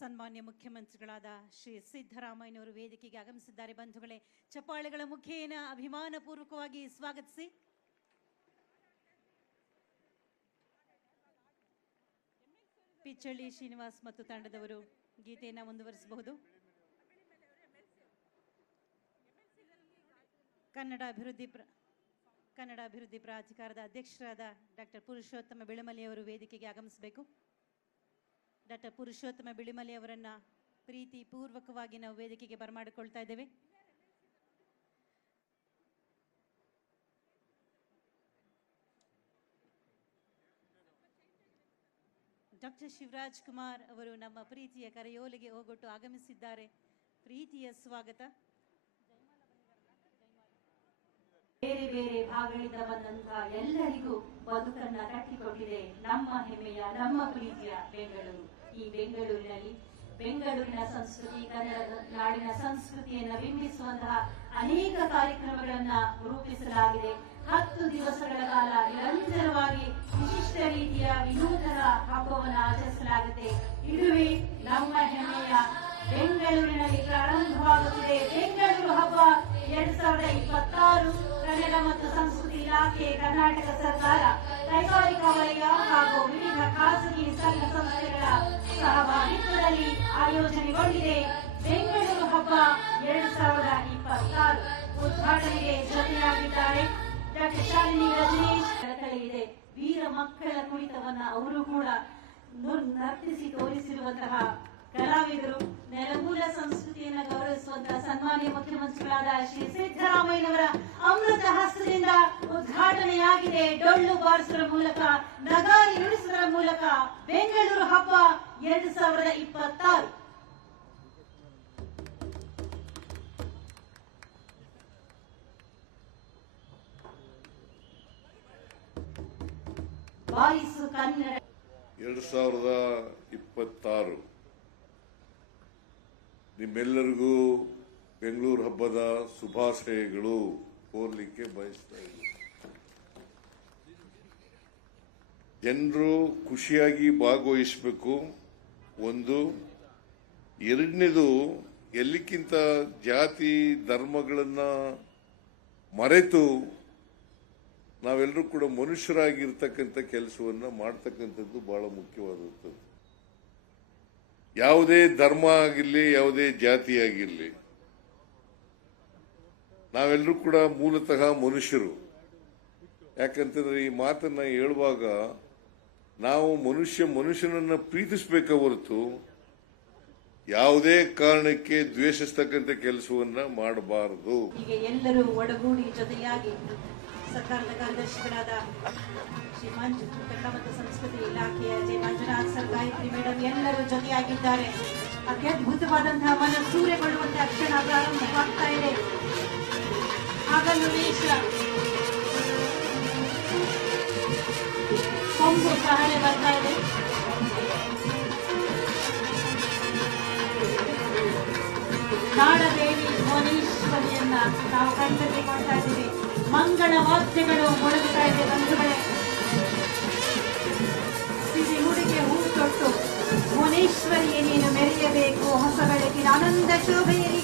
ಸನ್ಮಾನ್ಯ ಮುಖ್ಯಮಂತ್ರಿಗಳಾದ ಶ್ರೀ ಸಿದ್ದರಾಮಯ್ಯನವರು ವೇದಿಕೆಗೆ ಆಗಮಿಸಿದ್ದಾರೆ. ಬಂಧುಗಳೇ, ಚಪ್ಪಾಳೆಗಳ ಮುಖೇನ ಅಭಿಮಾನಪೂರ್ವಕವಾಗಿ ಸ್ವಾಗತಿಸಿ. ಪಿಚ್ಚಳ್ಳಿ ಶ್ರೀನಿವಾಸ್ ಮತ್ತು ತಂಡದವರು ಗೀತೆಯನ್ನು ಮುಂದುವರಿಸಬಹುದು. ಕನ್ನಡ ಅಭಿವೃದ್ಧಿ ಪ್ರಾಧಿಕಾರದ ಅಧ್ಯಕ್ಷರಾದ ಡಾಕ್ಟರ್ ಪುರುಷೋತ್ತಮ ಬಿಳಿಮಲೆ ಅವರು ವೇದಿಕೆಗೆ ಆಗಮಿಸಬೇಕು. ಡಾಕ್ಟರ್ ಪುರುಷೋತ್ತಮ ಬಿಳಿಮಲೆ ಅವರನ್ನ ಪ್ರೀತಿ ಪೂರ್ವಕವಾಗಿ ನಾವು ವೇದಿಕೆಗೆ ಬರಮಾಡಿಕೊಳ್ತಾ ಇದ್ದೇವೆ. ಡಾಕ್ಟರ್ ಶಿವರಾಜ್ ಕುಮಾರ್ ಅವರು ನಮ್ಮ ಪ್ರೀತಿಯ ಕರೆಯೋಲೆಗೆ ಹೋಗೊಟ್ಟು ಆಗಮಿಸಿದ್ದಾರೆ. ಪ್ರೀತಿಯ ಸ್ವಾಗತ. ಬೇರೆ ಬೇರೆ ಭಾಗಗಳಿಂದ ಬಂದಂತಹ ಎಲ್ಲರಿಗೂ ಬದುಕನ್ನ ಕಟ್ಟಿಕೊಟ್ಟಿದೆ ನಮ್ಮ ಹೆಮ್ಮೆಯ ನಮ್ಮ ಪ್ರೀತಿಯ ಬೆಂಗಳೂರು. ಈ ಬೆಂಗಳೂರಿನ ಸಂಸ್ಕೃತಿ, ಕನ್ನಡ ನಾಡಿನ ಸಂಸ್ಕೃತಿಯನ್ನ ಬಿಂಬಿಸುವಂತಹ ಅನೇಕ ಕಾರ್ಯಕ್ರಮಗಳನ್ನ ರೂಪಿಸಲಾಗಿದೆ. 10 ದಿವಸಗಳ ಕಾಲ ನಿರಂತರವಾಗಿ ವಿಶಿಷ್ಟ ರೀತಿಯ ವಿನೂತನ ಹಬ್ಬವನ್ನು ಆಚರಿಸಲಾಗುತ್ತೆ. ಇದುವೇ ನಮ್ಮ ಹೆಮ್ಮೆಯ ಬೆಂಗಳೂರಿನಲ್ಲಿ ಪ್ರಾರಂಭವಾಗುತ್ತಿದೆ ಬೆಂಗಳೂರು ಹಬ್ಬ 2026. ಕನ್ನಡ ಮತ್ತು ಸಂಸ್ಕೃತಿ ಇಲಾಖೆ, ಕರ್ನಾಟಕ ಸರ್ಕಾರ, ಕೈಗಾರಿಕಾ ವಲಯ ಹಾಗೂ ವಿವಿಧ ಖಾಸಗಿ ಸಂಘ ಸಂಸ್ಥೆಗಳ ಸಹಭಾಗಿತ್ವದಲ್ಲಿ ಆಯೋಜನೆಗೊಂಡಿದೆ ಬೆಂಗಳೂರು ಹಬ್ಬ 2026. ಉದ್ಘಾಟನೆಗೆ ಜೊತೆಯಾಗಿದ್ದಾರೆ ಡಾಕ್ಟರ್ ಶಾಲಿನಿ ರಜನೀಶ್. ಇದೆ ವೀರ ಮಕ್ಕಳ ಕುಣಿತವನ್ನ ಅವರು ಕೂಡ ನರ್ತಿಸಿ ತೋರಿಸಿರುವಂತಹ ಕಲಾವಿದರು. ನೆಲಮೂಲ ಸಂಸ್ಕೃತಿಯನ್ನು ಗೌರವಿಸುವಂತಹ ಸನ್ಮಾನ್ಯ ಮುಖ್ಯಮಂತ್ರಿಗಳಾದ ಶ್ರೀ ಸಿದ್ದರಾಮಯ್ಯನವರ ಅಮೃತ ಹಸ್ತದಿಂದ ಉದ್ಘಾಟನೆಯಾಗಿದೆ. ಡೊಳ್ಳು ಬಾರಿಸುವ ಮೂಲಕ, ನಗಾರಿ ನುಡಿಸುವುದರ ಮೂಲಕ ಬೆಂಗಳೂರು ಹಬ್ಬ 2026. ಬಾರಿಸು ಕನ್ನಡ 2026 ನಿಮ್ಮೆಲ್ಲರಿಗೂ ಬೆಂಗಳೂರು ಹಬ್ಬದ ಶುಭಾಶಯಗಳು ಕೋರ್ಲಿಕ್ಕೆ ಬಯಸ್ತಾ ಇದ್ದೀನಿ. ಜನರು ಖುಷಿಯಾಗಿ ಭಾಗವಹಿಸಬೇಕು. ಒಂದು. ಎರಡನೇದು, ಎಲ್ಲಿಕ್ಕಿಂತ ಜಾತಿ ಧರ್ಮಗಳನ್ನ ಮರೆತು ನಾವೆಲ್ಲರೂ ಕೂಡ ಮನುಷ್ಯರಾಗಿರ್ತಕ್ಕಂಥ ಕೆಲಸವನ್ನ ಮಾಡ್ತಕ್ಕಂಥದ್ದು ಬಹಳ ಮುಖ್ಯವಾದದ್ದು. ಯಾವುದೇ ಧರ್ಮ ಆಗಿರಲಿ, ಯಾವುದೇ ಜಾತಿ ಆಗಿರಲಿ, ನಾವೆಲ್ಲರೂ ಕೂಡ ಮೂಲತಃ ಮನುಷ್ಯರು. ಯಾಕಂತಂದ್ರೆ ಈ ಮಾತನ್ನ ಹೇಳುವಾಗ ನಾವು ಮನುಷ್ಯನನ್ನ ಪ್ರೀತಿಸಬೇಕ ಹೊರತು ಯಾವುದೇ ಕಾರಣಕ್ಕೆ ದ್ವೇಷಿಸ್ತಕ್ಕಂಥ ಕೆಲಸವನ್ನ ಮಾಡಬಾರದು. ಈಗ ಎಲ್ಲರೂ ಒಡಗೂಡಿ ಜೊತೆಯಾಗಿ ಸರ್ಕಾರದ ಕಾರ್ಯದರ್ಶಿಗಳಾದ ಶ್ರೀ ಕನ್ನಡ ಮತ್ತು ಸಂಸ್ಕೃತಿ ಇಲಾಖೆಯ J Manjunath sir, Gayatri madam ಎಲ್ಲರೂ ಜೊತೆಯಾಗಿದ್ದಾರೆ. ಅತ್ಯದ್ಭುತವಾದಂತಹ ಮನ ಸೂರ್ಯಗೊಳ್ಳುವಂತಹ ಕ್ಷಣ ಪ್ರಾರಂಭವಾಗ್ತಾ ಇದೆ. ಆಗಲು ವೇಷ ಕೊಂಬು ಸಹನೆ ಬರ್ತಾ ಇದೆ. ನಾಡದೇವಿ ಭುವನೇಶ್ವರಿಯನ್ನ ನಾವು ಕಣ್ತರಿಕೊಳ್ತಾ ಇದ್ದೀವಿ. ಮಂಗಳ ವಾದ್ಯಗಳು ಮೊಳಗುತ್ತಾ ಇದೆ. ಬಂಧುಗಳೇ, ಸಿರಿ ಹುಡುಗೆ ಹೂ ತೊಟ್ಟು ಭುವನೇಶ್ವರಿಯೇ ನೀನು ಮೆರೆಯಬೇಕು. ಹೊಸ ಬೆಳಕಿನ ಆನಂದ ಶೋಭೆಯಲ್ಲಿ